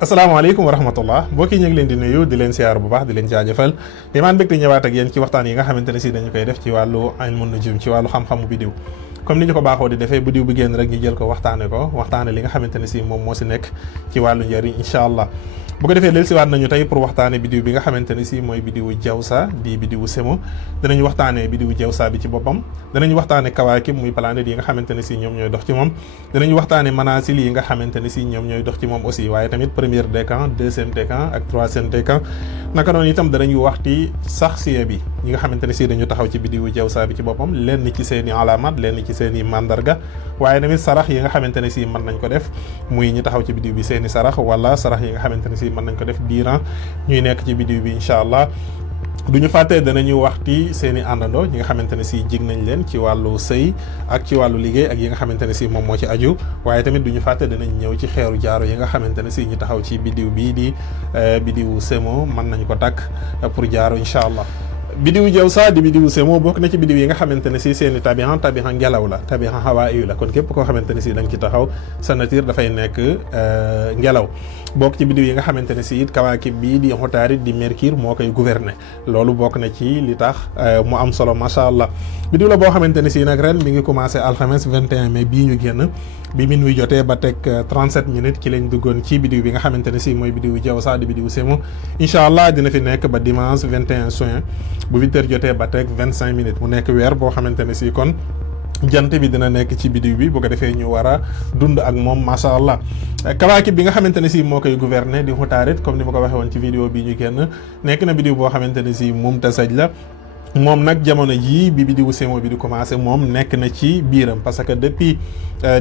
asalaamaaleykum wa rahmatullah mbokk yi ñu ngi leen di nuyu di leen siyaar bu baax di leen jaajëfal di maan mbégte ñëwaat ak yéen ci waxtaan yi nga xamante ne si dañu koy def ci wàllu ilmun nujum ci wàllu xam-xamu bidiw comme ni ñu ko baaxoo di defee bu diw bi génn rek ñu jël ko waxtaane li nga xamante ne si moom moo si nekk ci wàllu njëriñ incha allah bu ko defee del siwaat nañu tey pour waxtaane bidiw bi nga xamante ne si mooy bidiwu jawsa di bidiwu semo danañu waxtaane bidiwu jawsa bi ci boppam danañu waxtaane kawaakib muy planète yi nga xamante ne si ñoom ñooy dox ci moom danañu waxtaane manasil yi nga xamante ne si ñoom ñooy dox ci moom aussi waaye tamit premier décan deuxième décan ak troisième décan naka noonu itam danañu waxti saxsiya bi ñi nga xamante ne si dañu taxaw ci bidiwu jawsa bi ci boppam lenn ci seen i alamat lenn ci seen i mandarga waaye tamit sarax yi nga xamante ne si mën nañ ko def muy ñi taxaw ci bidiw bi seen i sarax wala sarax yi nga xamante ne si mën nañ ko def diiran ñuy nekk ci bidiw bi incha allah duñu fàtte danañu waxti seen i àndandoo ñi nga xamante ne si jig nañ leen ci wàllu sëy ak ci wàllu liggéey ak yi nga xamante ne si moom moo ci aju waaye tamit duñu fàtte danañ ñëw ci xeeru jaaro yi nga xamante ne si ñu taxaw ci bidiw bii di bidiwu semo mën nañ ko takk pour jaaro incha allah bidiwu jawsa di bidiwu semo bokk na ci bidiw yi nga xamante ne si seeni tabihan ngelaw la tabihan hawaa yu la kon képp koo xamante ne si da nga ci taxaw sa nature dafay nekk ngelaw bokk ci bidiw yi nga xamante ne si it kawaakib bii di xotaarit di mercure moo koy gouverner loolu bokk na ci li tax mu am solo macha allah bidiw la boo xamante ne si nag ren mi ngi commencé alxames 21 mai bii ñu génn bi minuit jotee ba teg 37 minutes ci lañ duggoon ci bidiw bi nga xamante ne si mooy bidiwu jawsa di bidiwu semo incha allah dina fi nekk ba dimanche 21 juin bu 8 heures jotee ba teg 25 minutes mu nekk weer boo xamante ne si kon jant bi dina nekk ci bidiw bi bu ko defee ñu war a dund ak moom macha allah kawaakib bi nga xamante ne si moo koy gouverner di xutaarit comme ni ma ko waxee woon ci vidéo bi ñu génn nekk na bidiw boo xamante ne si mumtasaj la moom nag jamono jii bi bidiwu semo bi di commencé moom nekk na ci biiram parce que depuis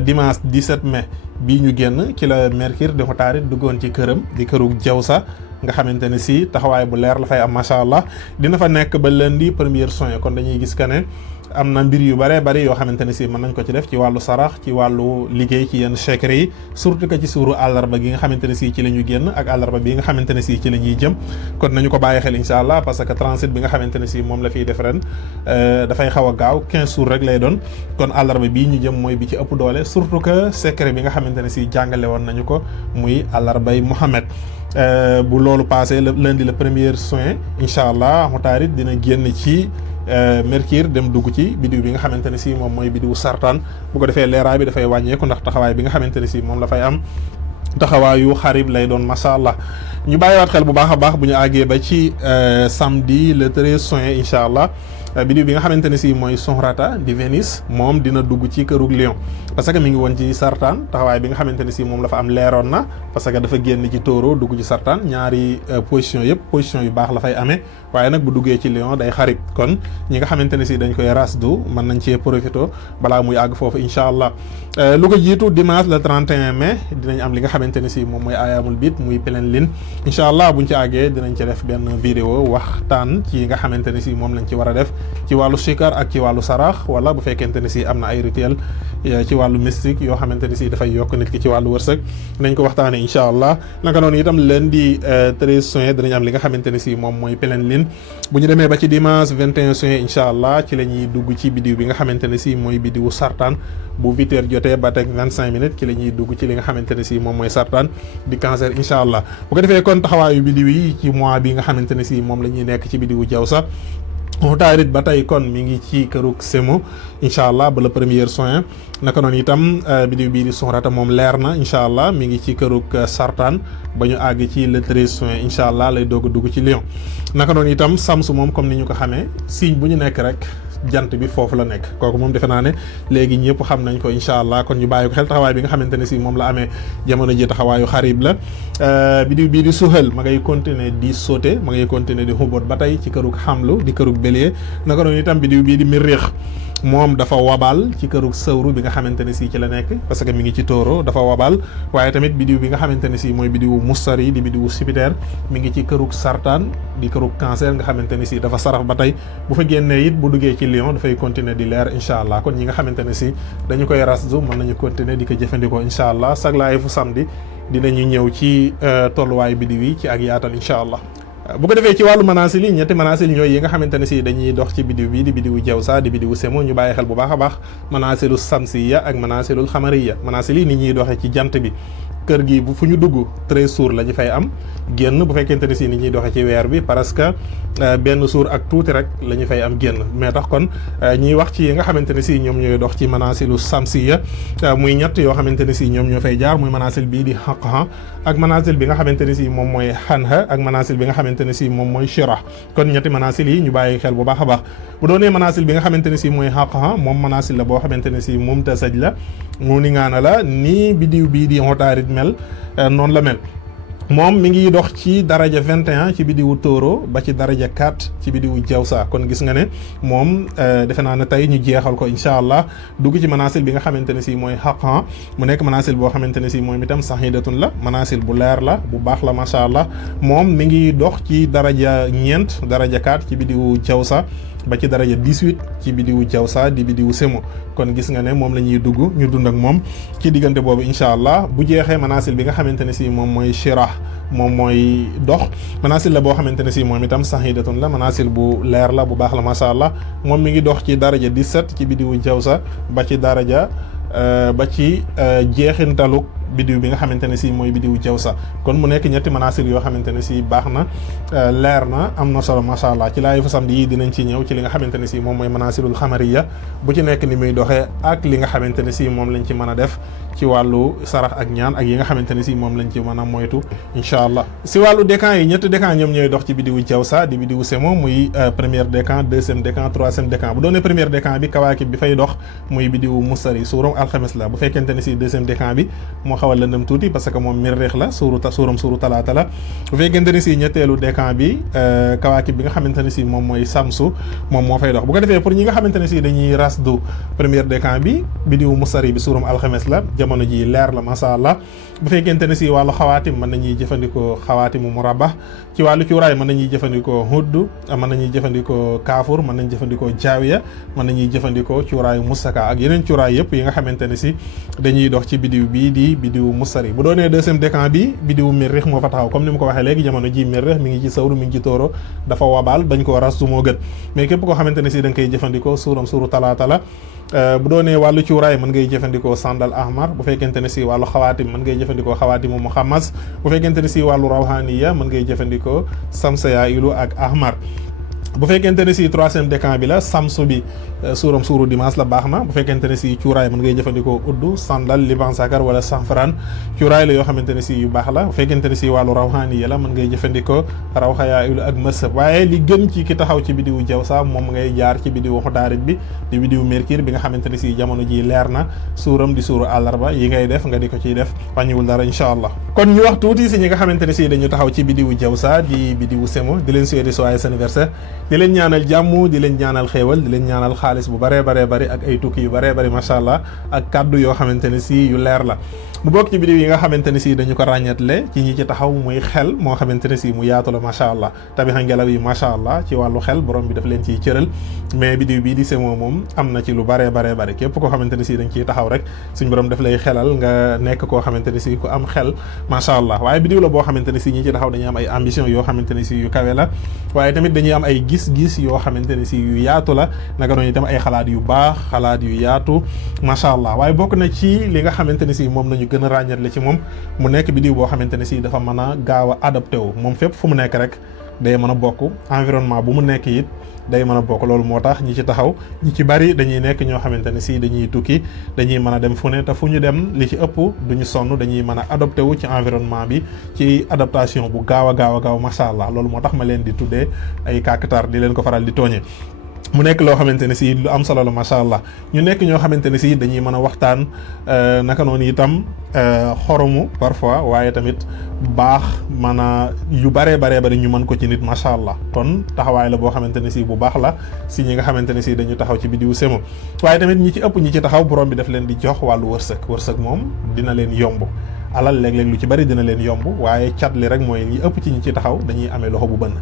dimanche 17 mai bii ñu génn ci la mercure di xutaarit duggoon ci këram di këru jawsa nga xamante ne si taxawaay bu leer la fay am macha allah dina fa nekk ba lundi premier soin kon dañuy gis que ne am na mbir yu bëree bëri yoo xamante ne si mën nañ ko ci def ci wàllu sarax ci wàllu liggéey ci yenn secret yi surtout que ci suuru àllarba gi nga xamante ne si ci la ñu génn ak àllarba bi nga xamante ne si ci la ñuy jëm kon nañu ko bàyyi xel incha allah parce que transit bi nga xamante ne si moom la fiy def ren dafay xaw a gaaw 15 jours rek lay doon kon àllarba bii ñu jëm mooy bi ci ëpp doole surtout que secret bi nga xamante ne si jàngale woon nañu ko muy àllarbay Muhammad bu loolu passé lundi le premier soin incha allah xutaarit dina génn ci mercure dem dugg ci bidiw bi nga xamante ne si moom mooy bidiwu sartaan bu ko defee leeraay bi dafay wàññeeku ndax taxawaay bi nga xamante ne si moom la fay am taxawaayu xarib lay doon macha allah ñu bàyyiwaat xel bu baax a baax bu ñu àggee ba ci samedi le 13 juin incha allah bidiw bi nga xamante ne si mooy Sohrata di Vénus moom dina dugg ci kërug Lion parce que mi ngi woon ci sartaan taxawaay bi nga xamante ne si moom la fa am leeroon na parce que dafa génn ci Taureau dugg ci sartaan ñaari position yëpp position yu baax la fay amee waaye nag bu duggee ci Lion day xarib kon ñi nga xamante ne si dañ koy rasdu mën nañ cee profité balaa muy àgg foofu incha allah lu ko jiitu dimanche le 31 mai dinañ am li nga xamante ne si moom mooy ayaamul bit muy pleine lune incha allah buñ ci àggee dinañ ci def benn vidéo waxtaan ci nga xamante ne si moom lañ ci war a def ci wàllu sikar ak ci wàllu sarax wala bu fekkente ne si am na ay rituel ci wàllu mystique yoo xamante ne si dafay yokk nit ki ci wàllu wërsëg nañ ko waxtaane incha allah naka noonu itam lundi 13 juin dinañ am li nga xamante ne si moom mooy pleine lune bu ñu demee ba ci dimanche 21 juin incha allah ci la ñuy dugg ci bidiw bi nga xamante ne si mooy bidiwu sartaan bu 8 heures jotee ba teg 25 minutes ci la ñuy dugg ci li nga xamante ne si moom mooy sartaan di cancer incha allah bu ko defee kon taxawaayu bidiw yi ci mois bi nga xamante ne si moom la ñuy nekk ci bidiwu jawsa xutaarit ba tey kon mi ngi ci kërug semo incha allah ba le premier soin naka noonu itam bidiw bii di Sohrata moom leer na incha allah mi ngi ci kërug sartaan ba ñu àgg ci le 13 juin incha allah lay doog a dugg ci Lion naka noonu itam Sams moom comme ni ñu ko xamee signe bu ñu nekk rek jant bi foofu la nekk kooku moom defe naa ne léegi ñëpp xam nañ ko incha allah kon ñu bàyyi ko xel taxawaay bi nga xamante ne si moom la amee jamono ji taxawaayu xarib la bidiw bii di Suhel ma ngay continuer di sauter ma ngay continuer di xuboot ba tey ci kërug xamlu di kërug bélier naka noonu itam bidiw bii di Miriix moom dafa wabal ci kërug sëwru bi nga xamante ne si ci la nekk parce que mi ngi ci Taureau dafa wabal waaye tamit bidiw bi nga xamante ne si mooy bidiwu Mustari di bidiwu Jupiter mi ngi ci kërug sartaan di kërug cancer nga xamante ne si dafa sarax ba tey bu fa génnee it bu duggee ci Lion dafay continuer di leer incha allah kon ñi nga xamante ne si dañu koy rasdu mën nañu continuer di ko jëfandikoo incha allah chaque live fu samedi dinañu ñëw ci tolluwaayu bidiw yi ci ak yaatal incha allah bu ko defee ci wàllu manaasil yi ñetti manaasil ñooy yi nga xamante ne si dañuy dox ci bidiw bi di bidiwu jawsa di bidiwu semo ñu bàyyi xel bu baax a baax manaasilu samsiya ak manaasilul xamariya manaasil yi ni ñuy doxee ci jant bi kër gi bu fu ñu dugg 13 jours la ñu fay am génn. Bu fekkente ne si ni ñuy doxee ci weer bi parce que benn jour ak tuuti rek la ñu fay am génn. mais tax kon ñuy wax ci yi nga xamante ne si ñoom ñooy dox ci manasilu samsiya muy ñett yoo xamante ne si ñoom ñoo fay jaar muy manasil bii di xaqha ak manasil bi nga xamante ne si moom mooy xanha ak manasil bi nga xamante ne si moom mooy shirah. kon ñetti manasil yi ñu bàyyi xel bu baax a baax. bu doonee manasil bi nga xamante ne si mooy xaqha moom manasil la boo xamante ne si mumtasaj la mu ni ngaana la nii bidiw bii di Utaarid mel noonu la mel. moom mi ngi dox ci daraja 21 ci bidiwu Tóoro ba ci daraja 4 ci bidiwu Jawsa. kon gis nga ne moom defe naa ne tey ñu jeexal ko incha allah dugg ci manasil bi nga xamante ne si mooy xaqan mu nekk manasil boo xamante ne si moom itam sahidatun la manasil bu leer la bu baax la macha allah. moom mi ngi dox ci daraja 4 daraja 4 ci bidiwu Jawsa ba ci daraja 18 ci bidiwu Jawsa di bidiwu Semo. kon gis nga ne moom la ñuy dugg ñu dund ak moom ci diggante boobu incha allah. bu jeexee manasil bi nga xamante ne si moom mooy shirah moom mooy dox manasil la boo xamante ne si moom itam sahidatun la manasil bu leer la bu baax la macha allah. moom mi ngi dox ci daraja 17 ci bidiwu Jawsa ba ci daraja ba ci jeexintaluk bidiw bi nga xamante ne si mooy bidiwu Jawsa. kon mu nekk ñetti manasil yoo xamante ne si baax na leer na am na solo macha allah. ci laay fa samedi yi dinañ ci ñëw ci li nga xamante ne si moom mooy manasilul xamariya bu ci nekk ni muy doxee ak li nga xamante ne si moom lañ ci mën a def ci wàllu sarax ak ñaan ak yi nga xamante ne si moom lañ ci mën a moytu incha allah. si wàllu décan yi ñetti décan ñoom ñooy dox ci bidiwu Jawsa di bidiwu Semo muy premier décan deuxième décan troisième décan. bu doonee premier décan bi kawaakib bi fay dox muy bidiwu Mustari suuram alxames la. bu fekkente ne si deuxième décan bi moo xaw a lëndëm tuuti parce que moom mirreex la suuru talaata la. bu fekkente ne si ñetteelu décan bi kawaakib bi nga xamante ne si moom mooy Samsu moom moo fay dox. bu ko defee pour ñi nga xamante ne si dañuy rasdu premier décan bi bidiwu Mustari bi suuram alxames la jamono ji leer la masha Allah. bu fekkente ne si wàllu xawaatim mën nañuy jëfandikoo xawaatimu murabba. ci wàllu cuuraay mën nañuy jëfandikoo hudd mën nañuy jëfandikoo kaafur mën nañ jëfandikoo jaawiya mën nañuy jëfandikoo cuuraayu mustaka ak yeneen cuuraay yëpp yi nga xamante ne si dañuy dox ci bidiw bii di bidiwu Mustari. bu doonee deuxième décan bi bidiwu mirrix moo fa taxaw comme ni mu ko waxee léegi jamono ji mirrix mi ngi ci sawru mi ngi ci Tóoro dafa wabaal bañ koo rastu moo gën mais képp koo xamante ne si da nga koy jëfandikoo suuru talaata la. bu doonee wàllu cuuraay mën ngay jëfandikoo sandal ahmar. bu fekkente ne si wàllu xawaatim mën ngay jëfandikoo xawaatimu muxammas. bu fekkente ne si wàllu rawhaniya mën ngay jëfandikoo samsaya ilu ak ahmar. bu fekkente ne si troisième décan bi la samsu bi suuru dimanche la baax na. bu fekkente ne si cuuraay mën ngay jëfandikoo uddu sandal liban sakar wala safran cuuraay la yoo xamante ne si yu baax la. bu fekkente ne si wàllu rawhaniya la mën ngay jëfandikoo rawxaya ilu ak mësëb. waaye li gën ci ki taxaw ci bidiwu Jawsa moom ngay jaar ci bidiwu Utaarid bi di bidiwu Mercure bi nga xamante ne si jamono ji leer na suuram di suuru àllarba yi ngay def nga di ko ciy def wàññiwul dara incha allah. kon ñu wax tuuti si ñi nga xamante ne si dañu taxaw ci bidiwu Jawsa di bidiwu Semo di leen souhaiter joyeux anniversaire di leen ñaanal jàmm di leen ñaanal xéewal di leen ñaanal xaalis bu baree bari ak ay tukki yu baree bari macha allah ak kaddu yoo xamante ne si yu leer la. mu bokk ci bidiw yi nga xamante ne si dañu ko ràññatle ci ñi ci taxaw muy xel moo xamante ne si mu yaatu la macha allah. tabixa ngelaw yi macha allah ci wàllu xel borom bi daf leen ciy cëral mais bidiw bii di Semo moom am na ci lu baree bari képp koo xamante ne si dañ ciy taxaw rek suñ borom daf lay xelal nga nekk koo xamante ne si ku am xel macha allah. waaye bidiw la boo xamante ne si ñi ci taxaw dañuy am ay ambition yoo xamante ne si yu kawe la waaye tamit dañuy am ay gis-gis yoo xamante ne si yu yaatu la naka noonu itam ay xalaat yu baax xalaat yu yaatu macha allah. waaye bokk na ci li nga xamante ne si moom lañu gën a ràññatle ci moom mu nekk bidiw boo xamante ne si dafa mën a gaaw a adapté wu moom fépp fu mu nekk rek day mën a bokk environnement bu mu nekk it day mën a bokk. loolu moo tax ñi ci taxaw ñi ci bari dañuy nekk ñoo xamante ne si dañuy tukki dañuy mën a dem fu ne te fu ñu dem li ci ëpp duñu sonn dañuy mën a adapté wu ci environnement bi ci adaptation bu gaaw a gaaw macha allah. loolu moo tax ma leen di tuddee ay kàkkatar di leen ko faral di tooñe. mu nekk loo xamante ne si lu am solo la macha allah. ñu nekk ñoo xamante ne si dañuy mën a waxtaan naka noonu itam xoromu parfois waaye tamit baax mën a yu bari ñu mën ko ci nit macha allah. kon taxawaay la boo xamante ne si bu baax la si ñi nga xamante ne si dañu taxaw ci bidiwu Semo. waaye tamit ñi ci ëpp ñi ci taxaw borom bi daf leen di jox wàllu wërsëg moom dina leen yomb. alal léeg-léeg lu ci bari dina leen yomb waaye cat li rek mooy ñi ëpp ci ñi ci taxaw dañuy amee loxo bu bënn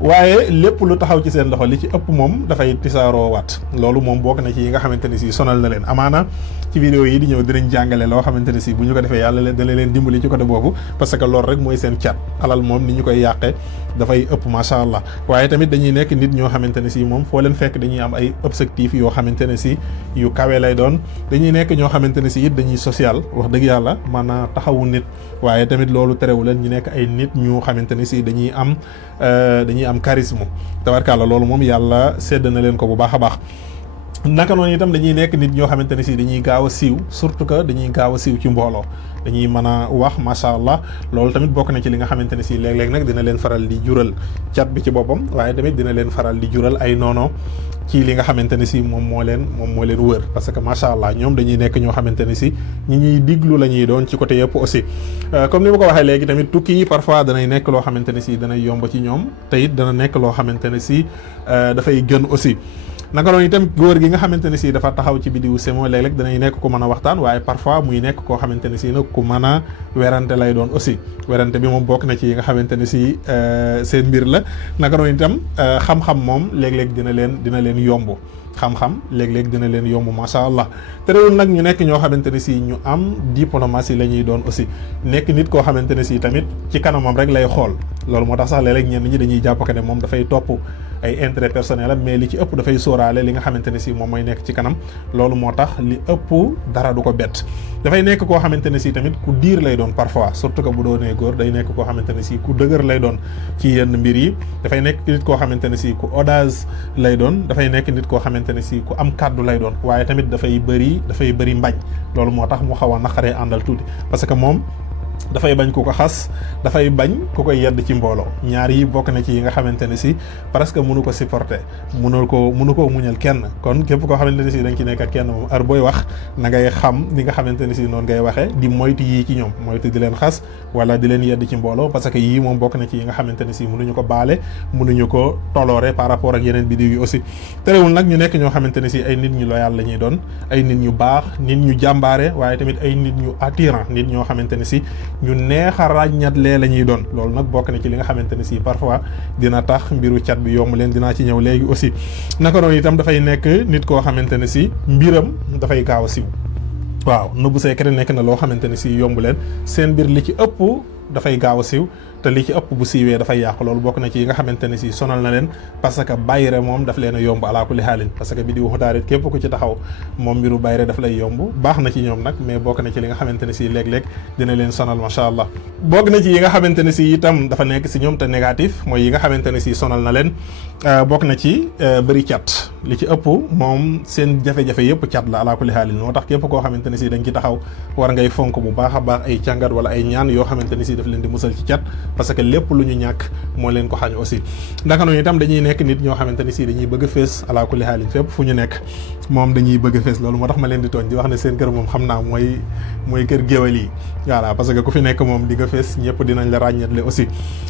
waaye lépp lu taxaw ci seen loxo li ci ëpp moom dafay tisaaroo waat loolu moom bokk na ci yi nga xamante ne si sonal na leen. amaana ci vidéo yi di ñëw dinañ jàngale loo xamante ne si bu ñu ko defee yàlla dana leen dimbali ci côté boobu parce que loolu rek mooy seen cat. alal moom ni ñu koy yàqee dafay ëpp macha allah waaye tamit dañuy nekk nit ñoo xamante ne si moom foo leen fekk dañuy am ay objectif yoo xamante ne si yu kawe lay doon. dañuy nekk ñoo xamante ne si it dañuy social wax dëgg yàlla maanaam taxawu nit waaye tamit loolu terewu leen ñu nekk ay nit ñu xamante ne si dañuy am charisme tabarkàlla loolu moom yàlla sedd na leen ko bu baax a baax. naka noonu itam dañuy nekk nit ñoo xamante ne si dañuy gaaw a siiw surtout que dañuy gaaw a siiw ci mbooloo dañuy mën a wax macha allah loolu tamit bokk na ci li nga xamante ne si léeg-léeg nag dina leen faral di jural cat bi ci boppam waaye tamit dina leen faral di jural ay noono ci li nga xamante ne si moom moo leen wër parce que macha allah ñoom dañuy nekk ñoo xamante ne si ñi ñuy diglu la ñuy doon ci côté yëpp aussi. comme ni ma ko waxee léegi tamit tukki yi parfois danay nekk loo xamante ne si danay yomb ci ñoom te it dana nekk loo xamante ne si dafay gën aussi. naka noonu itam góor gi nga xamante ne si dafa taxaw ci bidiwu semo léeg-léeg danay nekk ku mën a waxtaan waaye parfois muy nekk koo xamante ne si nag ku mën a werante lay doon aussi werante bi moom bokk na ci yi nga xamante ne si seen mbir la. naka noonu itam xam-xam moom léeg-léeg dina leen yomb xam-xam léeg-léeg dina leen yomb macha allah terewul nag ñu nekk ñoo xamante ne si ñu am diplomatie la ñuy doon aussi nekk nit koo xamante ne si tamit ci kanamam rek lay xool loolu moo tax sax léeg-léeg ñenn ñi dañuy jàpp que ne moom dafay topp ay intérêt personnel am mais li ci ëpp dafay sóoraale li nga xamante ne si moom mooy nekk ci kanam loolu moo tax li ëpp dara du ko bett. dafay nekk koo xamante ne si tamit ku diir lay doon parfois surtout que bu doonee góor day nekk koo xamante ne si ku dëgër lay doon ci yenn mbir yi dafay nekk nit koo xamante ne si ku audace lay doon dafay nekk nit koo xamante ne si ku am kàddu lay doon waaye tamit dafay bëri mbañ loolu moo tax mu xaw a naqaree àndal tuuti parce que moom dafay bañ ku ko xas dafay bañ ku koy yedd ci mbooloo ñaar yi bokk na ci yi nga xamante ne si presque mënu ko supporter mënu ko muñal kenn kon képp koo xamante ne si dañ ci nekk ak kenn moom ar booy wax na ngay xam ni nga xamante ne si noonu ngay waxee di moytu yii ci ñoom moytu di leen xas wala di leen yedd ci mbooloo parce que yii moom bokk na ci yi nga xamante ne si mënuñu ko baale mënuñu ko toloore par rapport ak yeneen biddiw yi aussi terewul nag ñu nekk ñoo xamante ne si ay nit ñu loyal la ñuy doon ay nit ñu baax nit ñu jàmbaare waaye tamit ay nit ñu attirant nit ñoo xamante ne si ñu neex a ràññat lee la ñuy doon loolu nag bokk na ci li nga xamante ne si parfois dina tax mbiru cat bi yomb leen dinaa ci ñëw léegi aussi naka noonu itam dafay nekk nit koo xamante ne si mbiram dafay gaaw a siw waaw nëbbu secret nekk na loo xamante ne si yomb leen seen mbir li ci ëpp dafay gaaw a siw te li ci ëpp bu siiwee dafay yàq loolu bokk na ci yi nga xamante ne si sonal na leen parce que bayre moom daf leen a yomb alaa kulli xaalin parce que bi di waxu taarit képp ku ci taxaw moom mbiru bayre daf lay yomb baax na ci ñoom nag mais bokk na ci li nga xamante ne si léeg-léeg dina leen sonal macha allah. bokk na ci yi nga xamante ne si itam dafa nekk si ñoom te négatif mooy yi nga xamante ne si sonal na leen bokk na ci bëri cat li ci ëpp moom seen jafe-jafe yëpp cat la alaa kulli xaalin moo tax képp koo xamante ne si dañ ci taxaw war ngay fonk bu baax a baax ay càngat wala ay ñaan yoo xamante ne si daf leen di musal ci cat parce que lépp lu ñu ñàkk moo leen ko xañ aussi ndaka noonu itam dañuy nekk nit ñoo xamante ne si dañuy bëgg a fees alaa kulli xaalin fépp fu ñu nekk moom dañuy bëgg a fees loolu moo tax ma leen di tooñ di wax ne seen kër moom xam naa mooy kër géwél yi voilà parce que ku fi nekk moom di nga fees ñëpp dinañ la ràññetle aussi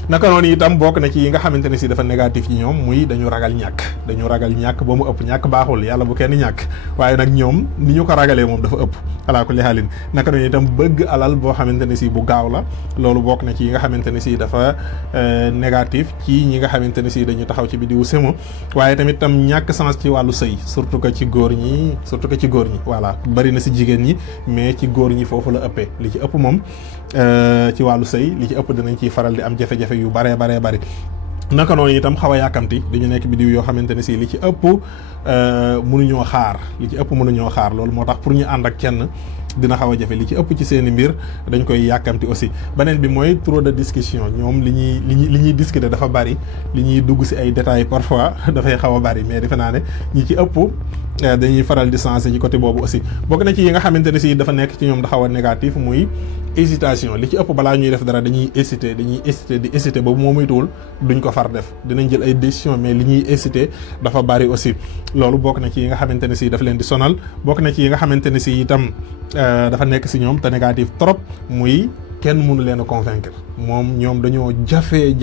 naka noonu itam bokk na ci yi nga xamante ne si dafa négatif ci ñoom muy dañu ragal ñàkk ba mu ëpp ñàkk baaxul yàlla bu kenn ñàkk waaye nag ñoom ni ñu ko ragalee moom dafa ëpp alaa kulli xaalin naka noonu itam bëgg alal boo xamante ne si bu gaaw la loolu bokk na ci yi nga xamante ne si dafa négatif ci ñi nga xamante ne si dañu taxaw ci bidiwu semo waaye tamit tam ñàkk sens ci wàllu sëy surtout que ci góor ñi voilà bari na si jigéen ñi mais ci góor ñi foofu la ëppee li ci ëpp moom ci wàllu sëy li ci ëpp dinañ ciy faral di am jafe-jafe yu baree bari naka noonu itam xaw a yàkkamti dañu nekk bidiw yoo xamante ne si li ci ëpp mënuñoo xaar loolu moo tax pour ñu ànd ak kenn dina xaw a jafe li ci ëpp ci seeni mbir dañ koy yàkkamti aussi beneen bi mooy trop de discussion ñoom li ñuy discuter dafa bari li ñuy dugg si ay détails parfois dafay xaw a bari mais defe naa ne ñi ci ëpp dañuy faral di sensé ci côté boobu aussi bokk na ci yi nga xamante ne si dafa nekk ci ñoom da xaw a négatif muy hésitation li ci ëpp balaa ñuy def dara dañuy hésiter ba moo muytuwul duñ ko far def dinañ jël ay décision mais li ñuy hésiter dafa bari aussi loolu bokk na ci yi nga xamante ne si daf leen di sonal bokk na ci yi nga xamante ne si itam dafa nekk si ñoom te négatif trop muy kenn mënu leen a convaincre moom ñoom dañoo jafe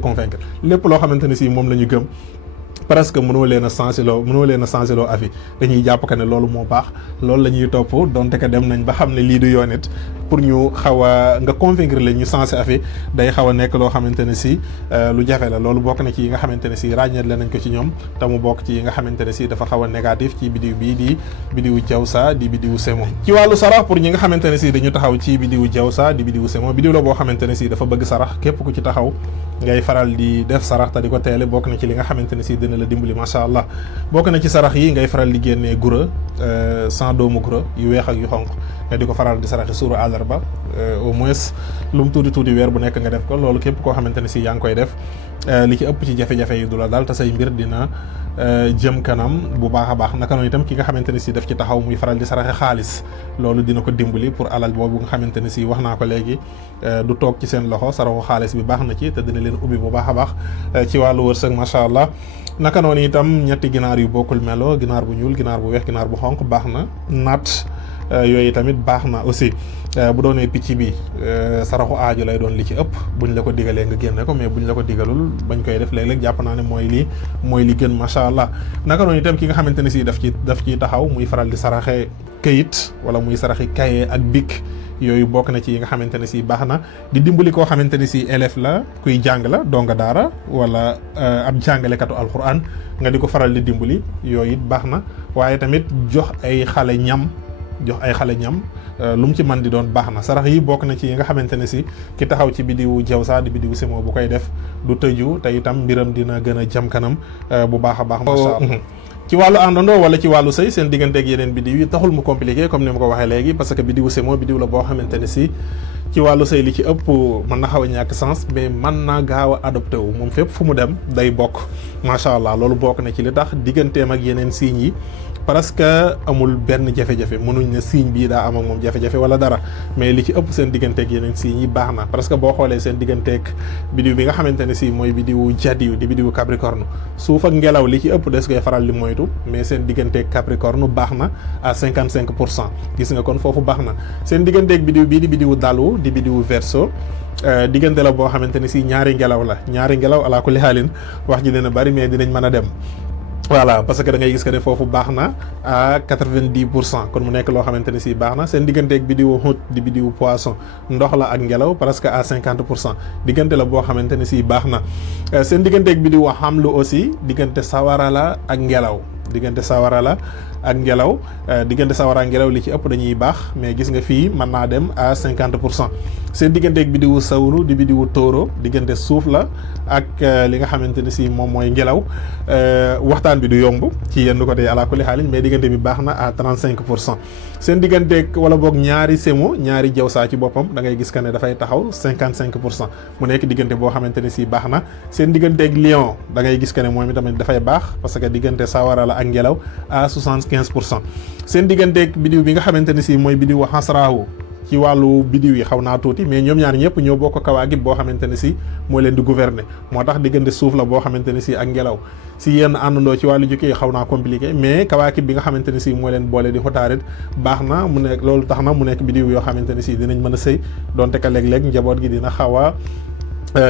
convaincre lépp loo xamante ne si moom la ñu gëm presque mënoo leen a changé loo avis dañuy jàpp que ne loolu moo baax loolu la ñuy topp donte que dem nañ ba xam ne lii du yoon it pour ñu xaw a nga convaincre leen ñu sensé affaire day xaw a nekk loo xamante ne si lu jafe la. loolu bokk na ci yi nga xamante ne si ràññeet la nañ ko ci ñoom te mu bokk ci yi nga xamante ne si dafa xaw a négatif ci bidiw bii di bidiwu Jawsa di bidiwu Semo. ci wàllu sarax pour ñi nga xamante ne si dañu taxaw ci bidiwu Jawsa di bidiwu Semo bidiw la boo xamante ne si dafa bëgg sarax képp ku ci taxaw ngay faral di def sarax te di ko teele bokk na ci li nga xamante ne si dina la dimbali macha allah. bokk na ci sarax yi ngay faral di génnee gura 100 doomu gura yu weex ak yu xonq nga di ko faral di saraxi suuru àllarba au moins lu mu tuuti weer bu nekk nga def ko. loolu képp koo xamante ne si yaa ngi koy def li ci ëpp ci jafe-jafe yi du la daal te say mbir dina jëm kanam bu baax a baax. naka noonu itam ki nga xamante ne si daf ci taxaw muy faral di saraxe xaalis loolu dina ko dimbali pour alal boobu nga xamante ne si wax naa ko léegi du toog ci seen loxo. saraxu xaalis bi baax na ci te dina leen ubbi bu baax a baax ci wàllu wërsëg macha allah. naka noonu itam ñetti ginaar yu bokkul melo, ginaar bu ñuul, ginaar bu weex, ginaar bu xonq baax na. naat yooyu tamit baax na aussi. bu doonee picc bi saraxu aaju lay doon li ci ëpp buñ la ko digalee nga génne ko, mais buñ la ko digalul bañ koy def léeg-léeg jàpp naa ne mooy li gën macha allah. naka noonu itam ki nga xamante ne si daf ciy taxaw muy faral di saraxe këyit wala muy saraxi kaye ak bic yooyu bokk na ci yi nga xamante ne si baax na. di dimbali koo xamante ne si élève la kuy jàng la donga daara wala ab jàngalekatu alquran nga di ko faral di dimbali yooyu it baax na. waaye tamit jox ay xale ñam lu mu ci man di doon baax na. sarax yi bokk na ci yi nga xamante ne si ki taxaw ci bidiwu Jawsa di bidiwu Semo bu koy def du tëju te itam mbiram dina gën a jëm kanam bu baax a baax macha allah. ci wàllu àndandoo wala ci wàllu sëy seen digganteeg yeneen bidiw yi taxul mu compliqué comme ni ma ko waxee léegi, parce que bidiwu Semo bidiw la boo xamante ne si ci wàllu sëy li ci ëpp mën na xaw a ñàkk sens mais mën na gaaw a adopté wu moom fépp fu mu dem day bokk macha allah. loolu bokk na ci li tax digganteem ak yeneen signes yi parce que amul benn jafe-jafe. mënuñ ne signe bii daa am ak moom jafe-jafe wala dara, mais li ci ëpp seen digganteeg yeneen signes yi baax na. parce que boo xoolee seen digganteeg bidiw bi nga xamante ne si mooy bidiwu Jadiw di bidiwu Capricorne, suuf ak ngelaw li ci ëpp des koy faral di moytu, mais seen digganteeg Capricorne baax na à 55%. gis nga kon foofu baax na. seen digganteeg bidiw bii di bidiwu Dalu di bidiwu Verseau diggante la boo xamante ne si ñaari ngelaw ala kulli xaalin wax ji dina bari mais dinañ mën a dem. voilà parce que da ngay gis que ne foofu baax na à 90%, kon mu nekk loo xamante ne si baax na. seen digganteeg bidiwu Hut di bidiwu Poisson ndox la ak ngelaw presque à 50%, diggante la boo xamante ne si baax na. seen digganteeg bidiwu Hamlu aussi diggante sawara la ak ngelaw. diggante sawara ak ngelaw li ci ëpp dañuy baax, mais gis nga fii mën naa dem à 50%. seen digganteeg bidiwu Sawru di bidiwu Tóoro diggante suuf la ak li nga xamante ne si moom mooy ngelaw. waxtaan bi du yomb ci yenn côté ala kulli xaalin, mais diggante bi baax na à 35%. seen digganteeg wala boog ñaari Semo ñaari Jawsa ci boppam da ngay gis que ne dafay taxaw 55%, mu nekk diggante boo xamante ne si baax na. seen digganteeg Lion da ngay gis que ne moom itamit dafay baax parce que diggante sawara la ak ngelaw à 75%. seen digganteeg bidiw bi nga xamante ne si mooy bidiwu Xasraawu ci wàllu bidiw yi xaw naa tuuti, mais ñoom ñaar ñëpp ñoo bokk kawaagib boo xamante ne si moo leen di gouverner, moo tax diggante suuf la boo xamante ne si ak ngelaw. si yenn àndandoo ci wàllu jukki yi xaw naa compliqué, mais kawaakib bi nga xamante ne si moo leen boole di xutaarit baax na. mu nekk loolu tax na mu nekk bidiw yoo xamante ne si dinañ mën a sëy donte ka léeg-léeg njaboot gi dina xaw a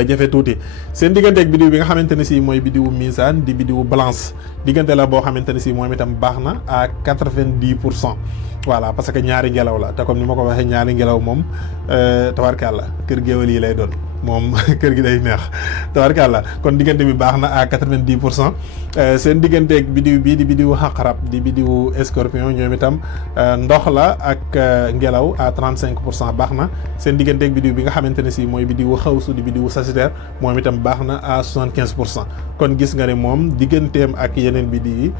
jafe tuuti. seen digganteeg bidiw bi nga xamante ne si mooy bidiwu Misaan di bidiwu Balance diggante la boo xamante ne si moom itam baax na à 90%. voilà parce que ñaari ngelaw la te comme ni ma ko waxee ñaari ngelaw moom tabarkàlla kër géwél yi lay doon moom kër gi day neex tabarkàlla. kon diggante bi baax na à 90%. seen digganteeg bidiw bii di bidiwu Xaqarab di bidiwu Scorpion ñoom itam ndox la ak ngelaw à 35% baax na. seen digganteeg bidiw bi nga xamante ne si mooy bidiwu Xawsu di bidiwu Sagittaire moom itam baax na à 75%. kon gis nga ne moom digganteem ak yeneen bidiw yi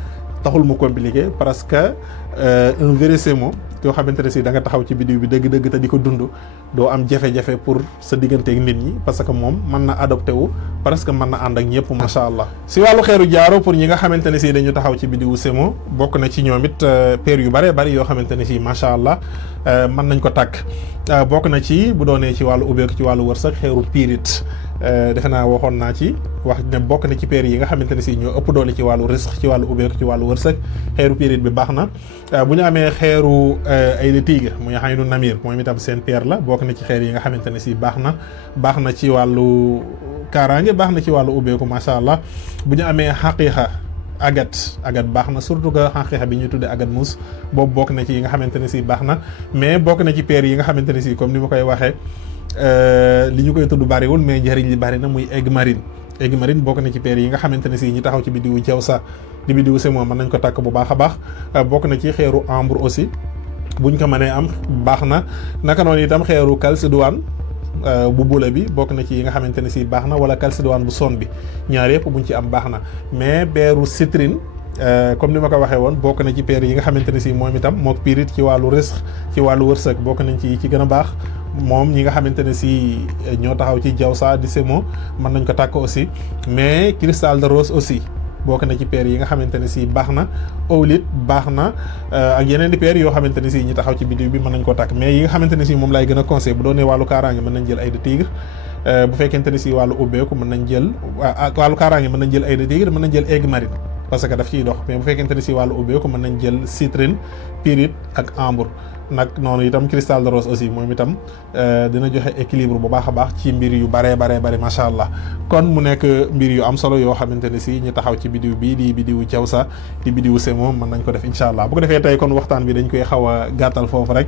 taxul mu compliqué parce que un vrai Semo yoo xamante ne si da nga taxaw ci bidiw bi dëgg-dëgg te di ko dund doo am jafe-jafe pour sa digganteeg nit ñi, parce que moom mën na adopté wu parce que mën na ànd ak ñëpp macha allah. si wàllu xeeru jaaro pour ñi nga xamante ne si dañu taxaw ci bidiwu Semo bokk na ci ñoom it paire yu bëree bëri yoo xamante ne si macha allah mën nañ ko tàkk. bokk na ci bu doonee ci wàllu ubbeeku ci wàllu wërsëg xeeru piirit defe naa waxoon naa ci wax ne bokk na ci paire yi nga xamante ne si ñoo ëpp doole ci wàllu risque ci wàllu ubbeeku ci wàllu wërsëg xeeru piirit bi baax na. bu ñu amee xeeru ay de tigre muy xaynu namir moom itam seen paire la, bokk na ci xeer yi nga xamante ne si baax na ci wàllu kaaraange, baax na ci wàllu ubbeeku macha allah. bu ñu amee xaqiiqa agate baax na surtout que xaqiiqa bi ñu tuddee agate mousse boobu bokk na ci yi nga xamante ne si baax na mais bokk na ci paire yi nga xamante ne si comme ni ma koy waxee li ñu koy tudd bariwul mais njëriñ li bari na muy aigue marine bokk na ci paire yi nga xamante ne si ñi taxaw ci biddiwu jawsa di biddiwu semo mën nañ ko takk bu baax a baax bokk na ci xeeru ambre aussi buñ ko mënee am baax na naka noonu itam xeeru calcédoine bu bula bi bokk na ci yi nga xamante ne si baax na wala calcédoine bu son bi ñaar yëpp buñ ci am baax na mais beeru citrine comme ni ma ko waxee woon bokk na ci paire yi nga xamante ne si moom itam mook pirit ci wàllu risque ci wàllu wërsëg bokk nañ ci gën a baax moom ñi nga xamante ne si ñoo taxaw ci jawsa di semo mën nañ ko tàkk aussi mais cristal de rose aussi bokk na ci paire yi nga xamante ne si baax na owlit baax na ak yeneen di paire yoo xamante ne si ñi taxaw ci biddiw bi mën nañ koo tàkk mais yi nga xamante ne si moom laay gën a conseil bu doonee wàllu kaaraange mën nañ jël ay de tigre bu fekkente ne si wàllu ubbeeku mën nañ jël wàllu kaaraange mën nañ jël ay de tigre mën nañ jël aigue marine parce que daf ciy dox mais bu fekkente ne si wàllu ubbeeku mën nañ jël citrine pyrite ak ambre nag noonu itam cristal de rose aussi moom itam dina joxe équilibre bu baax a baax ci mbir yu baree macha allah kon mu nekk mbir yu am solo yoo xamante ne si ñu taxaw ci bidiw bii di bidiwu jawsa di bidiwu semo mën nañ ko def incha allah bu ko defee tey kon waxtaan bi dañ koy xaw a gàttal foofu rek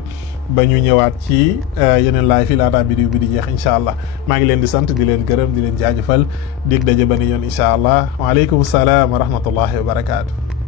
ba ñu ñëwaat ci yeneen laay fi laataa bidiw bi di jeex incha allah maa ngi leen di sant di leen gërëm di leen jaajëfal dig daje ba ni yoon incha allah waaleykum salaam wa rahmatullahi wa barakaatu.